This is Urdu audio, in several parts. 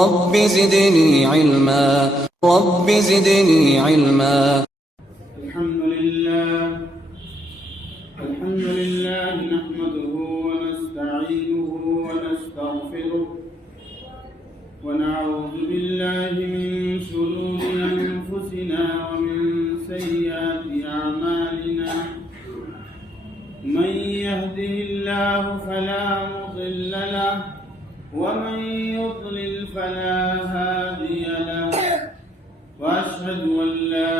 رب زدني علما رب زدني علما. الحمد لله نحمده ونستعينه ونستغفره ونعوذ بالله من شرور أنفسنا ومن سيئات أعمالنا. من يهده الله فلا مضل له ومن يضلل فلا هادي له. وأشهد أن لا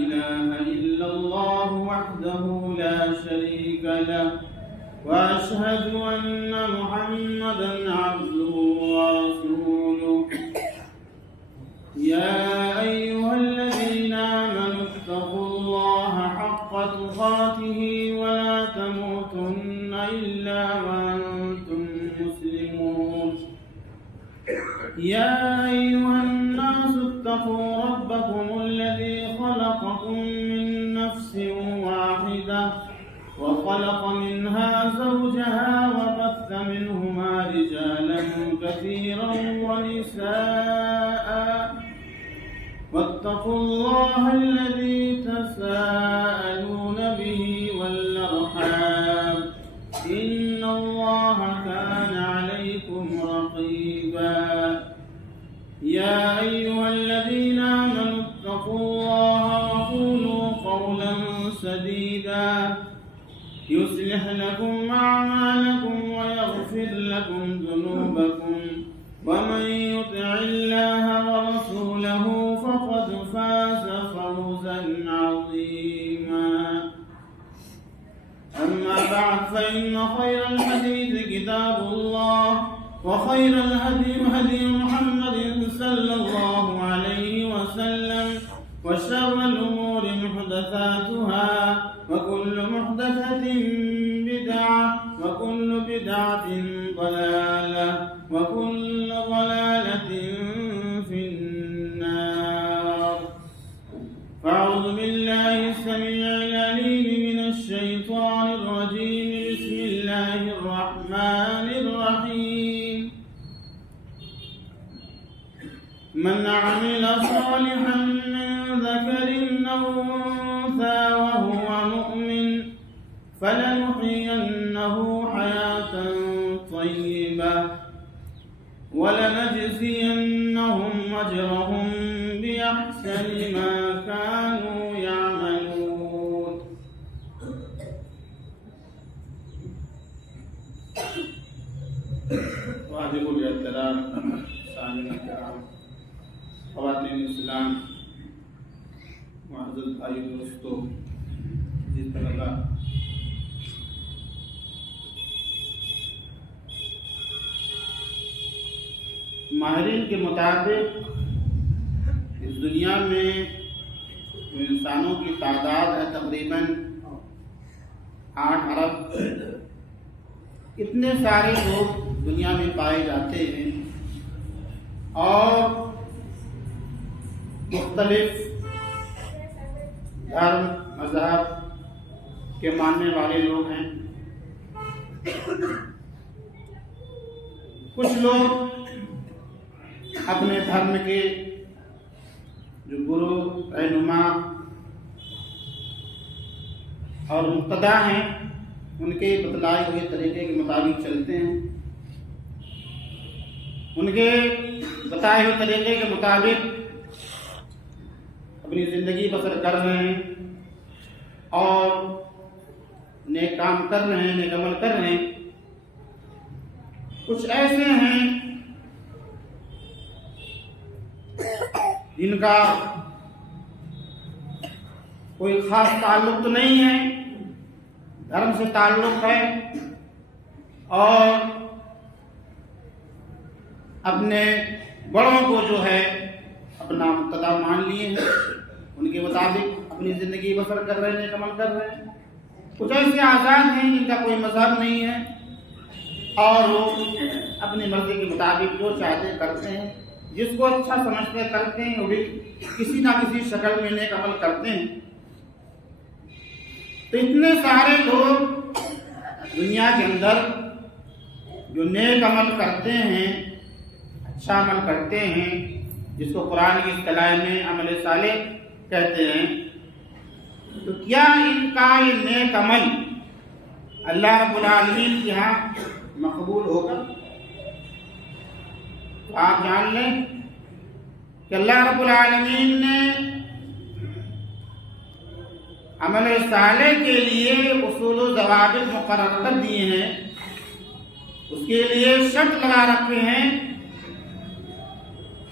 إله إلا الله وحده لا شريك له وأشهد أن محمدا عبده ورسوله. يا أيها الذين آمنوا اتقوا الله حق تقاته ولا تموتن إلا وأنتم مسلمون. يا أيها الناس اتقوا ربكم الذي خلقكم من نفس واحدة وخلق منها زوجها وبث منهما رجالا كثيرا ونساء. واتقوا الله الذي تساءلون به والأرحام إن الله كان عليكم رقيبا. يا أيها الذين آمنوا اتقوا الله وقولوا قولا سديدا يصلح لكم أعمالكم ويغفر لكم ذنوبكم ومن يطع الله ورسوله فقد فاز فوزا عظيما. أما بعد فإن خير الحديث كتاب الله وخير الهدي هدي محمد صلى الله عليه وسلم وشر الأمور محدثاتها وكل محدثة بدعة وكل بدعة ضلالة وكل ضلالة في النار. فأعوذ بالله السميع العليم من الشيطان الرجيم. بسم الله الرحمن الرحيم. من عمل صالحا من ذكر أو أنثى وهو مؤمن فلنحيينه حياة طيبة ولنجزينهم أجرهم بأحسن ما كانوا يعملون. واجب الاحترام سامعین کرام، خواتین اسلام، معزز بھائی دوستو، جس طرح کا ماہرین کے مطابق اس دنیا میں جو انسانوں کی تعداد ہے تقریباً 8 ارب، اتنے سارے لوگ دنیا میں پائے جاتے ہیں اور مختلف دھرم مذہب کے ماننے والے لوگ ہیں. کچھ لوگ اپنے دھرم کے جو گرو رہنما اور مقتدا ہیں ان کے بتلائے ہوئے طریقے کے مطابق چلتے ہیں، ان کے بتائے ہوئے طریقے کے مطابق اپنی زندگی بسر کر رہے ہیں اور نیک کام کر رہے ہیں، نیک عمل کر رہے ہیں. کچھ ایسے ہیں جن کا کوئی خاص تعلق تو نہیں ہے، دھرم سے تعلق ہے اور اپنے بڑوں کو جو ہے اپنا مقتدا مان لیے ہیں، ان کے مطابق اپنی زندگی بسر کر رہے ہیں، نیک عمل کر رہے ہیں. کچھ ایسے آزاد ہیں جن کا کوئی مذہب نہیں ہے اور وہ اپنی مرضی کے مطابق جو چاہتے کرتے ہیں، جس کو اچھا سمجھتے کرتے ہیں، وہ بھی کسی نہ کسی شکل میں نیک عمل کرتے ہیں. تو اتنے سارے لوگ دنیا کے اندر جو نیک عمل کرتے ہیں اچھا عمل کرتے ہیں جس کو قرآن کی اصطلاح میں عمل صالح کہتے ہیں، تو کیا ان کا یہ نیک عمل اللہ رب العالمین کے ہاں مقبول ہوگا؟ تو آپ جان لیں کہ اللہ رب العالمین نے عمل صالح کے لیے اصول و ضوابط مقرر کر دیے ہیں، اس کے لیے شرط لگا رکھے ہیں،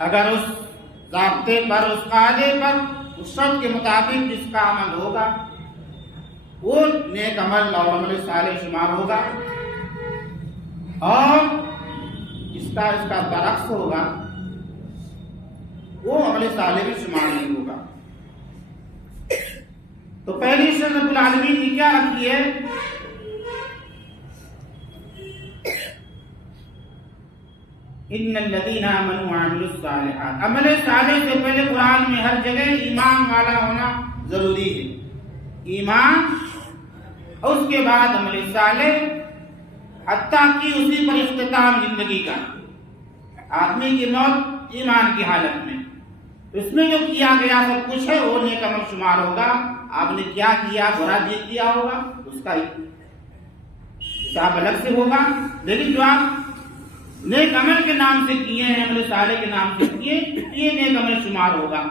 اگر اس ضابطے پر، اس قاعدے پر، اس شرط کے مطابق جس کا عمل ہوگا وہ نیک عمل اور عمل صالح شمار ہوگا، اور اس کا برعکس ہوگا وہ عمل صالح میں شمار نہیں ہوگا۔ تو پہلی شرط رب العالمین نے کیا رکھی ہے؟ ان الذین آمنوا وعملوا الصالحات، عمل صالح سے پہلے قرآن میں ہر جگہ ایمان والا ہونا ضروری ہے، ایمان اور اس کے بعد عمل صالح، حتیٰ کہ اسی پر اختتام زندگی کا، آدمی کی موت ایمان کی حالت میں، اس میں جو کیا گیا سب کچھ ہے وہ نیک عمل شمار ہوگا۔ آپ نے کیا کیا، برا بھی کیا ہوگا، اس کا حساب الگ سے ہوگا، لیکن جو آپ نیک عمل کے نام سے کیے ہیں، عمل صالح کے نام سے کیے، یہ نیک عمل شمار ہوگا۔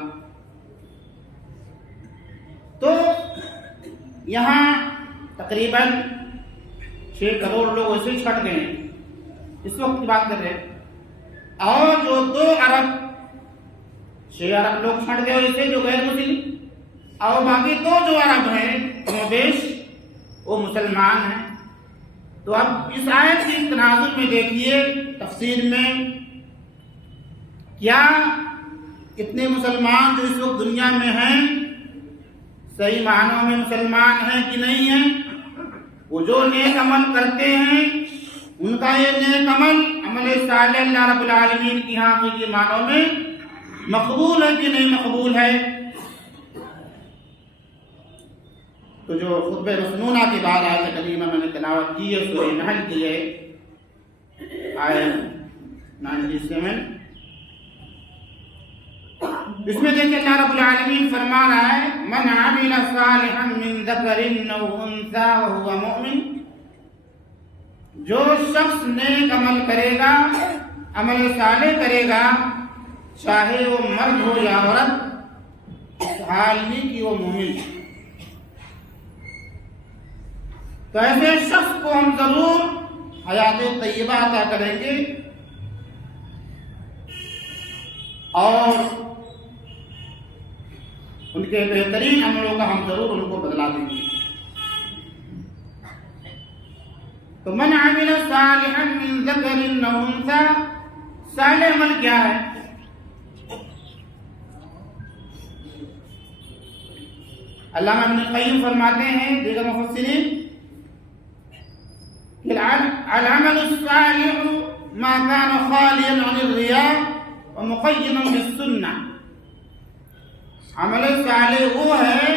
تو یہاں تقریباً 6 کروڑ لوگ ایسے چھٹ گئے ہیں اس وقت کی بات کر رہے ہیں، اور جو 2 ارب 6 ارب لوگ چھٹ گئے ایسے جو غیر مسلم، اور باقی 2 جو ارب ہیں بیش وہ مسلمان ہیں۔ تو اب اس آیت کی تناظر میں دیکھیے، تفسیر میں کیا اتنے مسلمان جو اس وقت دنیا میں ہیں صحیح معنوں میں مسلمان ہیں کہ نہیں ہیں؟ وہ جو نیک عمل کرتے ہیں ان کا یہ نیک عمل، عمل صالح اللہ رب العالمین کی ہاں کے معنوں میں مقبول ہے کہ نہیں مقبول ہے؟ تو جو خطبہ مسنونہ کے بعد آیت کریمہ میں نے تلاوت کی ہے سورہ نحل کی ہے، آیت 97، اس میں دیکھیں اللہ رب العالمین فرما رہا ہے من عمل صالحا من ذکر او انثى وهو مؤمن، جو شخص نیک عمل کرے گا، عمل صالح کرے گا، چاہے وہ مرد ہو یا عورت، اس حال میں کہ وہ مومن۔ تو ایسے شخص کو ہم ضرور حیات طیبہ عطا کریں گے اور ان کے بہترین عملوں کا ہم ضرور ان کو بدلا دیں گے۔ تو من عمل صالحا من ذکر او انثى، صالح عمل کیا ہے؟ علامہ ابن القیم فرماتے ہیں، دیگر مفسرین، العمل الصالح ما كان خاليا عن الرياء ومقيما بالسنة، عمل صالح وہ ہے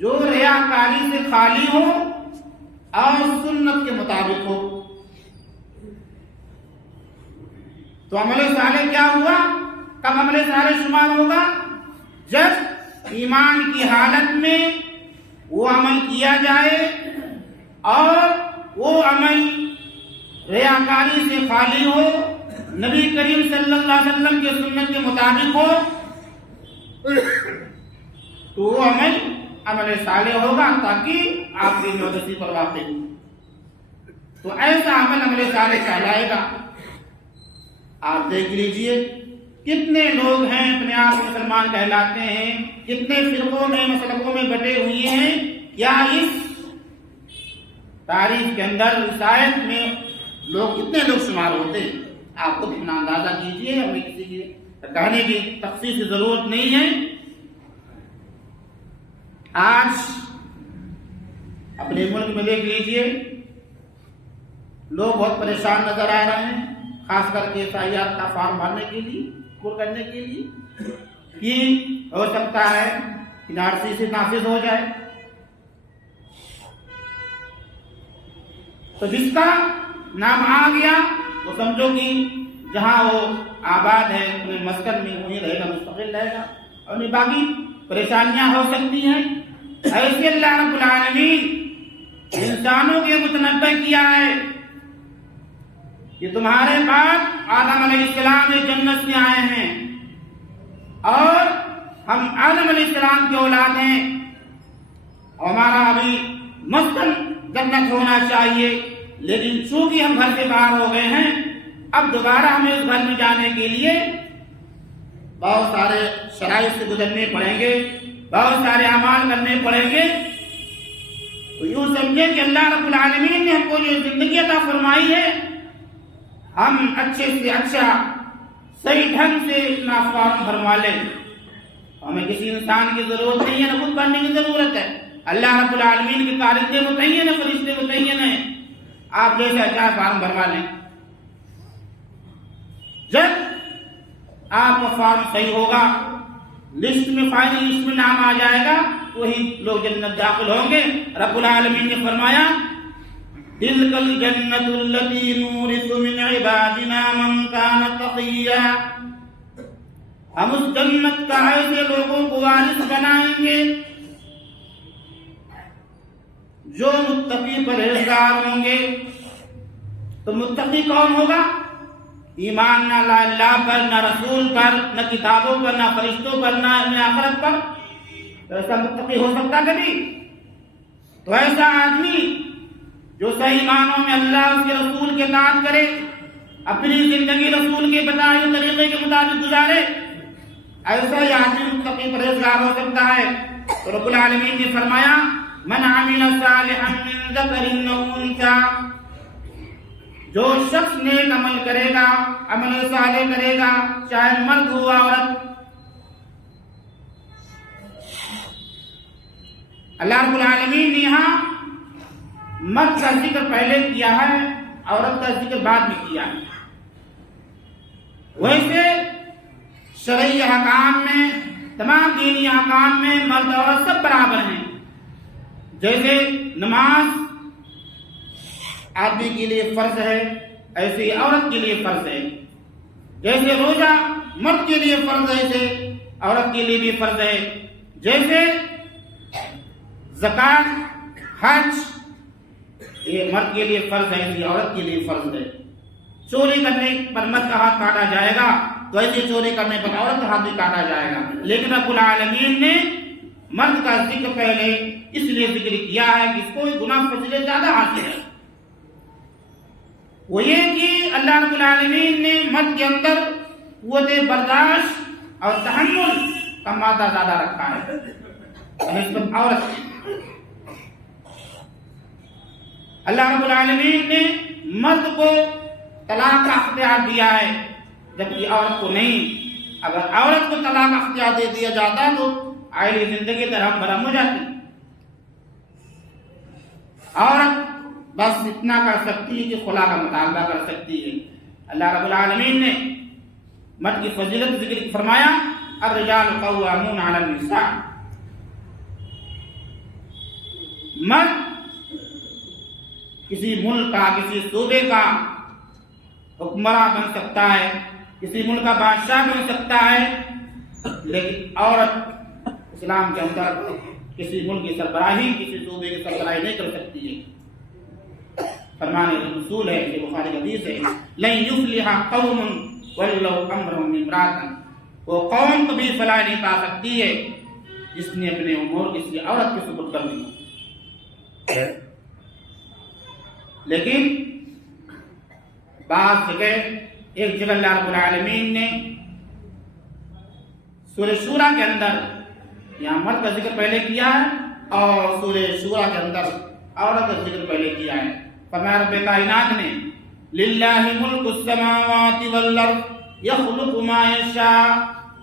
جو ریاکاری سے خالی ہو اور سنت کے مطابق ہو۔ تو عمل صالح کیا ہوا؟ کب عمل صالح شمار ہوگا؟ جب ایمان کی حالت میں وہ عمل کیا جائے اور وہ عمل ریاکاری سے خالی ہو، نبی کریم صلی اللہ علیہ وسلم کے سنت کے مطابق ہو، تو وہ عمل صالح ہوگا تاکہ آپ کی مدرسی پر واقع ہو۔ تو ایسا عمل صالح کہلائے گا۔ آپ دیکھ لیجئے کتنے لوگ ہیں اپنے آپ مسلمان کہلاتے ہیں، کتنے فرقوں میں مسلکوں میں بٹے ہوئے ہیں، کیا اس تاریخ کے اندر اس آیت میں لوگ کتنے لوگ شمار ہوتے ہیں؟ آپ خود اپنا اندازہ کیجئے، ہمیں کسی کی کہنے کی تخصیص کی ضرورت نہیں ہے۔ آج اپنے ملک میں دیکھ لیجئے لوگ بہت پریشان نظر آ رہے ہیں، خاص کر کے SIR کا فارم بھرنے کے لیے، پور کرنے کے لیے، کہ ہو سکتا ہے کہ NRC سے نافذ ہو جائے۔ تو جس کا نام آ گیا وہ سمجھو کہ جہاں وہ آباد ہے اپنے مسکن میں وہیں رہے گا، مستقل رہے گا، اور باقی پریشانیاں ہو سکتی ہیں۔ ایسے اللہ رب العالمین انسانوں کے متنبع کیا ہے کہ تمہارے باپ آدم علیہ السلام جنت سے آئے ہیں اور ہم آدم علیہ السلام کے اولاد ہیں، اور ہمارا ابھی مسکن جنت ہونا چاہیے، لیکن چونکہ ہم گھر سے باہر ہو گئے ہیں، اب دوبارہ ہمیں اس گھر میں جانے کے لیے بہت سارے شرائط سے گزرنے پڑیں گے، بہت سارے اعمال کرنے پڑیں گے۔ تو یوں سمجھے کہ اللہ رب العالمین نے ہم کو جو زندگی عطا فرمائی ہے، ہم اچھے سے اچھا صحیح ڈھنگ سے اپنا فارم بھروا لیں۔ ہمیں کسی انسان کی ضرورت نہیں ہے، نہ خود بننے کی ضرورت ہے۔ اللہ رب العالمین کے کارندے متعین ہیں، فرشتے متعین ہیں، آپ جیسے اچھا فارم بھروا لیں۔ جب آپ کا فارم صحیح ہوگا، لسٹ میں فائنل لسٹ میں نام آ جائے گا، وہی لوگ جنت داخل ہوں گے۔ رب العالمین نے فرمایا تِلْكَ الْجَنَّةُ الَّتِي نُورِثُ مِنْ عِبَادِنَا مَنْ كَانَ تَقِيًّا، ہم اس جنت کا ایسے لوگوں کو وارث بنائیں گے جو متقی پرہیزگار ہوں گے۔ تو متقی کون ہوگا؟ ایمان نہ لا اللہ پر، نہ رسول پر، نہ کتابوں پر، نہ فرشتوں پر، نہ آخرت پر، تو ایسا متقی ہو سکتا کبھی؟ تو ایسا آدمی جو صحیح معنوں میں اللہ اس کے رسول کے اطاعت کرے، اپنی زندگی رسول کے بتائے ہوئے طریقے کے مطابق گزارے، ایسا ہی آدمی متقی پرہیزگار ہو سکتا ہے۔ تو رب العالمین نے فرمایا من عمل صالحا من ذکر او انثى، جو شخص نیک عمل کرے گا، عمل صالح کرے گا، چاہے مرد ہو عورت۔ اللہ رب العالمین نے یہاں مرد کا ذکر پہلے کیا ہے، عورت کا ذکر بعد میں کیا ہے۔ ویسے شرعی احکام میں، تمام دینی احکام میں مرد اور عورت سب برابر ہیں۔ جیسے نماز آدمی کے لیے فرض ہے، ایسے ہی عورت کے لیے فرض ہے۔ جیسے روزہ مرد کے لیے فرض ہے، ایسے عورت کے لیے بھی فرض ہے۔ جیسے زکوٰۃ، حج یہ مرد کے لیے فرض ہے، ایسے عورت کے لیے فرض ہے۔ چوری کرنے پر مرد کا ہاتھ کاٹا جائے گا، تو ایسے چوری کرنے پر عورت کا ہاتھ بھی کاٹا جائے گا۔ لیکن رب العالمین نے مرد کا ذکر پہلے اس لیے ذکر کیا ہے کہ اس کو گناہ فضیلت زیادہ حاصل ہے۔ وہ یہ کہ اللہ رب العالمین نے مرد کے اندر قوت برداشت اور تحمل کا مادہ زیادہ رکھا ہے بنسبت عورت کی۔ اللہ رب العالمین نے مرد کو طلاق کا اختیار دیا ہے، جبکہ عورت کو نہیں۔ اگر عورت کو طلاق کا اختیار دے دیا جاتا تو آئلی زندگی درہم برہم ہو جاتی۔ عورت بس اتنا کر سکتی ہے کہ خلا کا مطالبہ کر سکتی ہے۔ اللہ رب العالمین نے مرد کی فضیلت ذکر فرمایا الرجال قوامون علی النساء، مرد کسی ملک کا، کسی صوبے کا حکمراں بن سکتا ہے، کسی ملک کا بادشاہ بن سکتا ہے، لیکن عورت اسلام کے اندر کسی ملک کی سربراہی، کسی صوبے کی سربراہی نہیں کر سکتی ہے۔ فرمان رسول ہے کہ بخاری حدیث ہے لن یفلح قوم ولو امرهم امرأة، وہ قوم کبھی فلاح نہیں پا سکتی ہے جس نے اپنے امور کسی عورت کے سپرد کر دی۔ لیکن بعض جگہ، ایک جگہ اللہ رب العالمین نے سورہ شورى کے اندر یہاں مرد کا ذکر پہلے کیا ہے، اور سورہ شورى کے اندر عورت کا ذکر پہلے کیا ہے۔ فرمایا رب کائنات نے للہ ملک السماوات والارض یخلق ما یشاء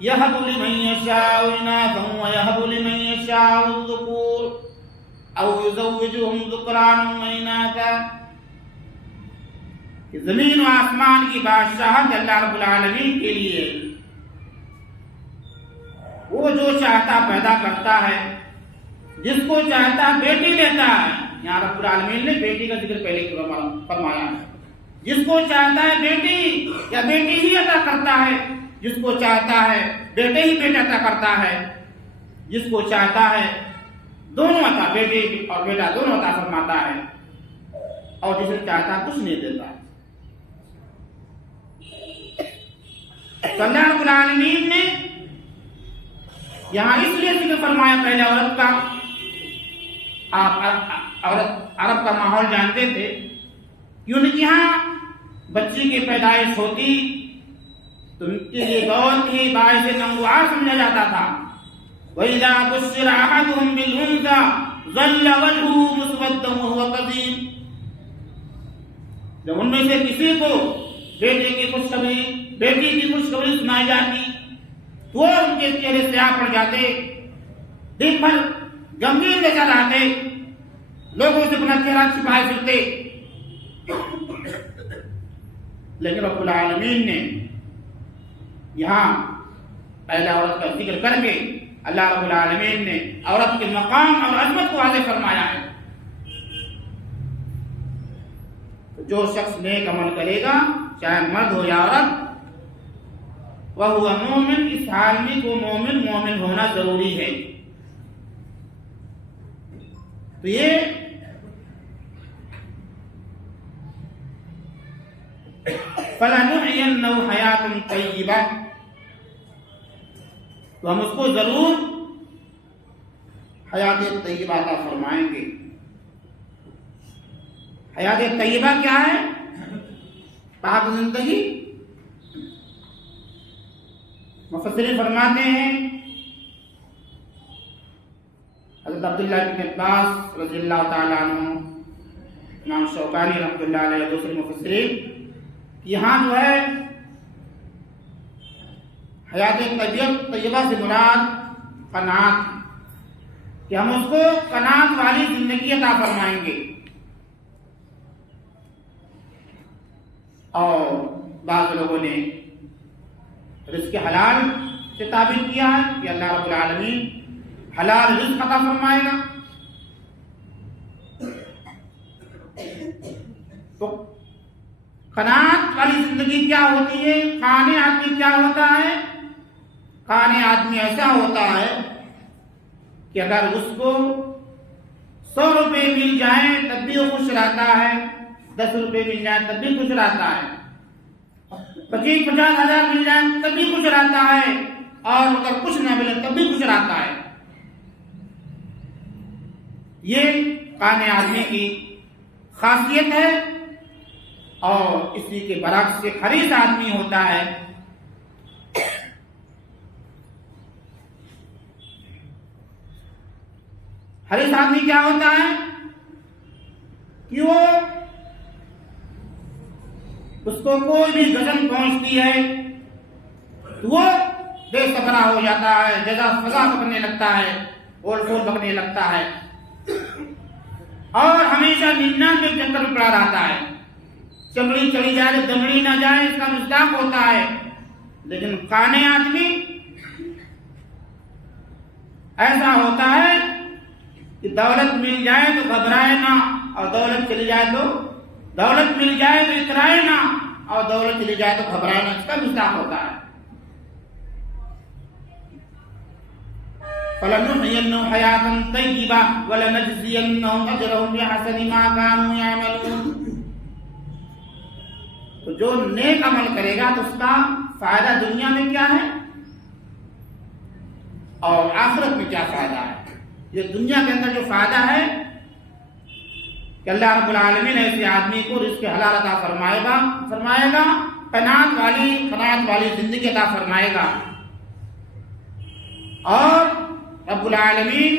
یہب لمن یشاء اناثا ویہب لمن یشاء الذکور او یزوجہم ذکرانا واناثا، کہ زمین و آسمان کی بادشاہت اللہ رب العالمین کے لیے، وہ جو چاہتا پیدا کرتا ہے، جس کو چاہتا بیٹی دیتا ہے۔ یہاں رب العالمین نے بیٹی کا ذکر پہلے فرمایا ہے، جس کو چاہتا ہے بیٹی یا بیٹی ہی عطا کرتا ہے، جس کو چاہتا ہے بیٹے ہی بیٹا عطا کرتا ہے، جس کو چاہتا ہے دونوں عطا، بیٹی اور بیٹا دونوں عطا فرماتا ہے، اور جسے چاہتا ہے کچھ نہیں دیتا ہے۔ تو اللہ رب العالمین نے یہاں اس لیے ذکر فرمایا پہلے عورت کا۔ آپ عرب کا ماحول جانتے تھے کہ ان کے یہاں بچی کی پیدائش ہوتی تو ان کے لیے بہت ہی باعث ننگوار سمجھا جاتا تھا۔ وَإِذَا بُشِّرَ أَحَدُهُم بِالْأُنثَىٰ ظَلَّ وَجْهُهُ مُسْوَدًّا وَهُوَ كَظِيمٌ، جب ان میں سے کسی کو بیٹے کی خوشخبری، بیٹی کی خوشخبری سنائی جاتی تو ان کے چہرے سیاہ پڑ جاتے، دن بھر غمگین نظر آتے، لوگوں سے اپنا چہرہ چھپائے پھرتے۔ لیکن رب العالمین نے یہاں پہلے عورت کا ذکر کر کے اللہ رب العالمین نے عورت کے مقام اور عظمت کو واضح فرمایا ہے۔ جو شخص نیک عمل کرے گا چاہے مرد ہو یا عورت، وہو مومن، اس حال میں کو مومن ہونا ضروری ہے۔ تو یہ فَلَنُحْيِيَنَّهُ حَيَاةً طَيِّبَةً، تو ہم اس کو ضرور حیات طیبہ عطا فرمائیں گے۔ حیات طیبہ کیا ہے؟ پاک زندگی۔ مفسرین فرماتے ہیں، حضرت عبداللہ بن عباس رضی اللہ تعالیٰ عنہ، امام شوکانی رحمۃ اللہ علیہ، دوسرے مفسرین، یہاں جو ہے حیات طیبہ سے مراد قناعت، کہ ہم اس کو قناعت والی زندگی عطا فرمائیں گے۔ اور بعض لوگوں نے رزق حلال سے تعبیر کیا ہے کہ اللہ رب العالمین حلال رزق عطا فرمائے گا۔ تو قناعت والی زندگی کیا ہوتی ہے؟ قانع آدمی کیا ہوتا ہے؟ قانع آدمی ایسا ہوتا ہے کہ اگر اس کو 100 روپے مل جائیں تب بھی وہ خوش رہتا ہے، 10 روپے مل جائیں تب بھی خوش رہتا ہے، 50 ہزار مل جائیں تب بھی خوش رہتا ہے، اور اگر کچھ نہ ملے تب بھی خوش رہتا ہے۔ یہ قانع آدمی کی خاصیت ہے۔ اور اسی کے برعکس سے حریص آدمی ہوتا ہے، حریص آدمی کیا ہوتا ہے کہ وہ اس کو کوئی بھی غزل پہنچتی ہے تو وہ بے صبرا ہو جاتا ہے، جزا فضا پکڑنے لگتا ہے، بول بول پکڑنے لگتا ہے، اور ہمیشہ 99 کے چکر میں پڑا رہتا ہے۔ چمڑی چلی جائے دمڑی نہ جائے، اس کا مصداق ہوتا ہے۔ لیکن قانع آدمی ایسا ہوتا ہے کہ دولت مل جائے تو گھبرائے نہ، اور دولت چلی جائے تو دولت مل جائے تو اترائے نہ، اور دولت چلی جائے تو گھبرائے نہ، اس کا مصداق ہوتا ہے۔ فَلَنُحْيِيَنَّهُ حَيَاةً طَيِّبَةً وَلَنَجْزِيَنَّهُمْ أَجْرَهُمْ بِأَحْسَنِ مَا كَانُوا يَعْمَلُونَ۔ تو جو نیک عمل کرے گا تو اس کا فائدہ دنیا میں کیا ہے اور آخرت میں کیا فائدہ ہے؟ یہ دنیا کے اندر جو فائدہ ہے کہ اللہ رب العالمین ایسے آدمی کو رزق حلال عطا فرمائے گا، قناعت والی زندگی عطا فرمائے گا، اور رب العالمین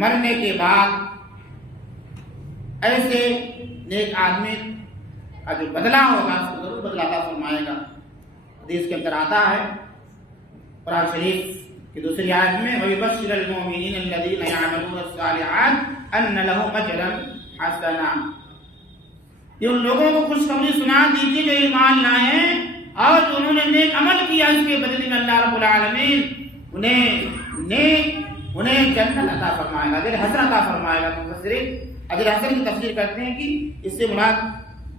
مرنے کے بعد ایسے نیک آدمی کا جو بدلہ ہوگا اس کو ضرور بدلہ عطا فرمائے گا۔ حدیث کے اندر آتا ہے قرآن شریف کی دوسری آیت میں، وَيُبَشِّرُ الْمُؤْمِنِينَ الَّذِينَ يَعْمَلُونَ الصَّالِحَاتِ أَنَّ لَهُمْ أَجْرًا حَسَنًا، یہ ان لوگوں کو خوشخبری سنا دیجیے جو ایمان لائے ہیں اور جو انہوں نے نیک عمل کیا، اس کے بدلے میں اللہ رب العالمین انہیں جنت عطا فرمائے گا، اجر حسن عطا فرمائے گا۔ مفسرین اجر حسن کی تفسیر کرتے ہیں کہ اس سے مراد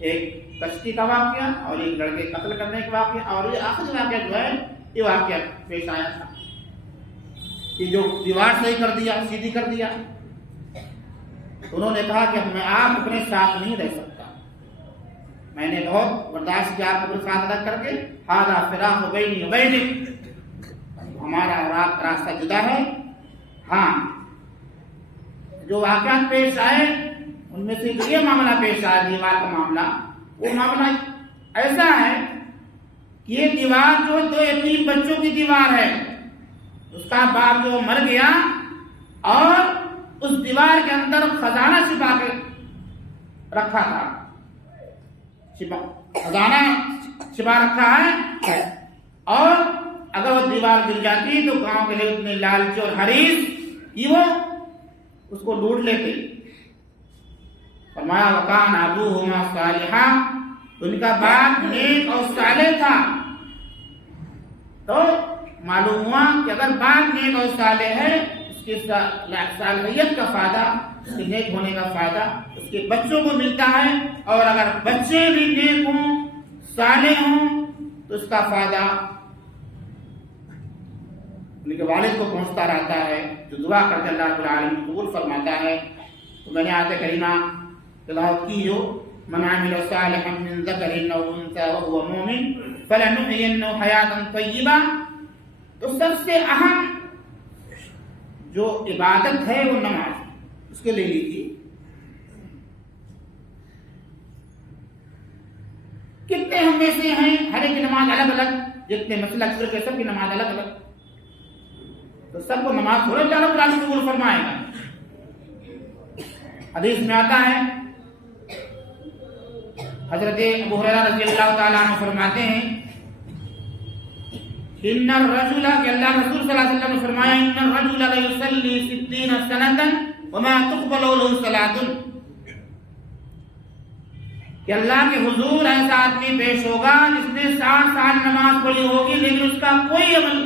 ایک کشتی کا واقعہ اور ایک لڑکے قتل کرنے کا واقعہ، اور یہ آخری واقعہ جو ہے یہ واقعہ پیش آیا تھا کہ جو دیوار صحیح کر دیا، سیدھی کر دیا، انہوں نے کہا کہ میں آپ اپنے ساتھ نہیں رہ سکتا، میں نے بہت برداشت کیا آپ اپنے ساتھ رکھ کر کے، ہاذا فراق بینی و بینک، ہمارا راستہ جدا ہے۔ ہاں جو واقعات پیش آئے ان میں سے یہ معاملہ پیش آیا دیوار کا معاملہ، وہ معاملہ ایسا ہے کہ یہ دیوار جو 2 یتیم بچوں کی دیوار ہے، اس کا باپ جو مر گیا اور اس دیوار کے اندر خزانہ چھپا کے رکھا تھا، خزانہ چھپا رکھا ہے، اور اگر وہ دیوار گر جاتی تو گاؤں کے لوگ اتنے لالچ اور حریص کہ وہ اس کو لوٹ لیتے۔ فرمایا وکان ابوہما صالحا، ان کا باپ نیک اور صالح تھا۔ تو معلوم ہوا کہ اگر باپ نیک اور صالح ہے، اس کی صالحیت کا فائدہ، اس کے نیک ہونے کا فائدہ اس کے بچوں کو ملتا ہے، اور اگر بچے بھی نیک ہوں، صالح ہوں، تو اس کا فائدہ ان کے والد کو پہنچتا رہتا ہے، جو دعا کرتے اللہ رب العالمین قبول فرماتا ہے۔ تو میں نے آیت کریمہ تلاوت کی جو من عمل صالحا من ذکر او انثى وهو مؤمن فلنحيينه حیاتا طیبہ، تو سب سے اہم جو عبادت ہے وہ نماز، اس کے لے لیجیے۔ کتنے ہم میں سے ہیں ہر ایک کی نماز الگ الگ، جتنے مسلک فرقے سب کی نماز الگ الگ، تو سب کو نماز تھوڑے اللہ رب العالمین قبول فرمائے گا۔ حدیث میں آتا ہے، حضرت ابو ہریرہ رضی اللہ تعالیٰ عنہ فرماتے ہیں ان الرجل، کہ اللہ رسول صلی اللہ علیہ وسلم نے فرمایا ان الرجل لیصلی 60 سنۃ وما تقبل له صلاۃ، کہ اللہ کے حضور ایسا آدمی پیش ہوگا جس نے 60 سال نماز پڑھی ہوگی لیکن اس کا کوئی عمل،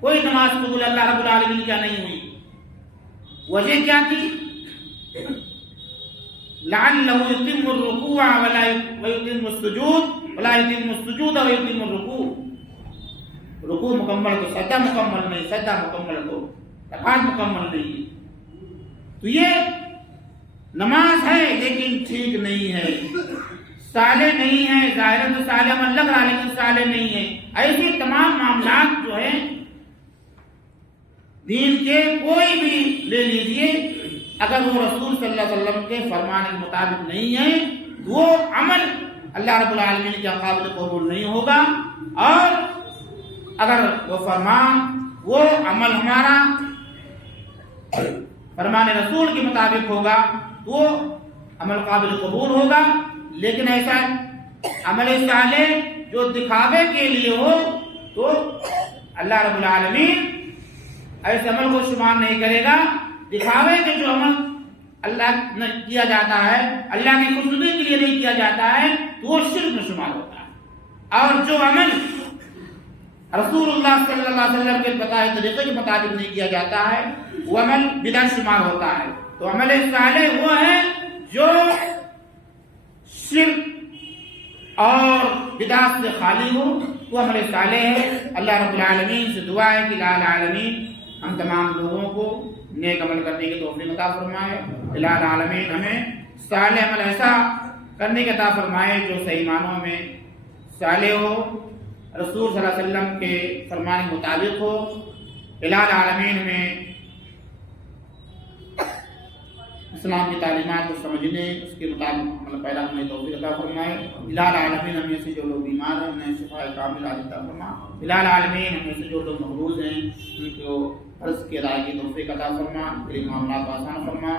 کوئی نماز قبول اللہ رب العالمین کیا نہیں ہوئی۔ وجہ کیا تھی؟ لعلہ یتم الرکوع ویتم السجود ولا یتم السجود ویتم الرکوع، رکوع مکمل تو سجدہ مکمل نہیں، سجدہ مکمل تو رکعت مکمل نہیں۔ تو یہ نماز ہے لیکن ٹھیک نہیں ہے، صالح نہیں ہے، ظاہر تو صالح من لگ رہا لیکن صالح نہیں ہے۔ ایسے تمام معاملات جو ہیں دین کے کوئی بھی لے لیجئے، اگر وہ رسول صلی اللہ علیہ وسلم کے فرمان کے مطابق نہیں ہے تو وہ عمل اللہ رب العالمین کے قابل قبول نہیں ہوگا، اور اگر وہ فرمان، وہ عمل ہمارا فرمان رسول کے مطابق ہوگا تو وہ عمل قابل قبول ہوگا۔ لیکن ایسا عمل صالح جو دکھاوے کے لیے ہو تو اللہ رب العالمین ایسے عمل کو شمار نہیں کرے گا۔ دکھاوے کے جو عمل اللہ نے کیا جاتا ہے، اللہ کی خوشنودی کے لیے نہیں کیا جاتا ہے تو وہ شرک میں شمار ہوتا ہے، اور جو عمل رسول اللہ صلی اللہ علیہ وسلم کے بتائے طریقے کے مطابق نہیں کیا جاتا ہے وہ عمل بدعت شمار ہوتا ہے۔ تو عمل صالح وہ ہے جو شرک اور بدعت سے خالی ہو، وہ عمل صالح ہے۔ اللہ رب العالمین سے دعا ہے کہ الہ العالمین ہم تمام لوگوں کو نیک عمل کرنے کی توفیق عطا فرمائے۔ الہ العالمین ہمیں صالح عمل ایسا کرنے کی عطا فرمائے جو صحیح معنوں میں صالح ہو، رسول صلی اللہ علیہ وسلم کے فرمان کے مطابق ہو۔ الہ العالمین ہمیں اسلام کی تعلیمات کو سمجھنے، اس کے مطابق عمل پیدا کرنے کی توفیق عطا فرمائے۔ الہ العالمین ہم میں سے جو لوگ بیمار ہیں انہیں شفاء کاملہ عطا فرما۔ الہ العالمین ہم میں سے جو لوگ مقروض ہیں ان کو قرض کی ادائیگی کی توفیق عطا فرما، میرے معاملات کو آسان فرما۔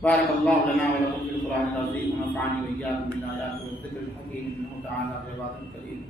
بارک اللہ لنا ولکم فی القرآن العظیم ونفعنی وإیاکم بالآیات والذکر الحکیم، انہ تعالی جواد کریم۔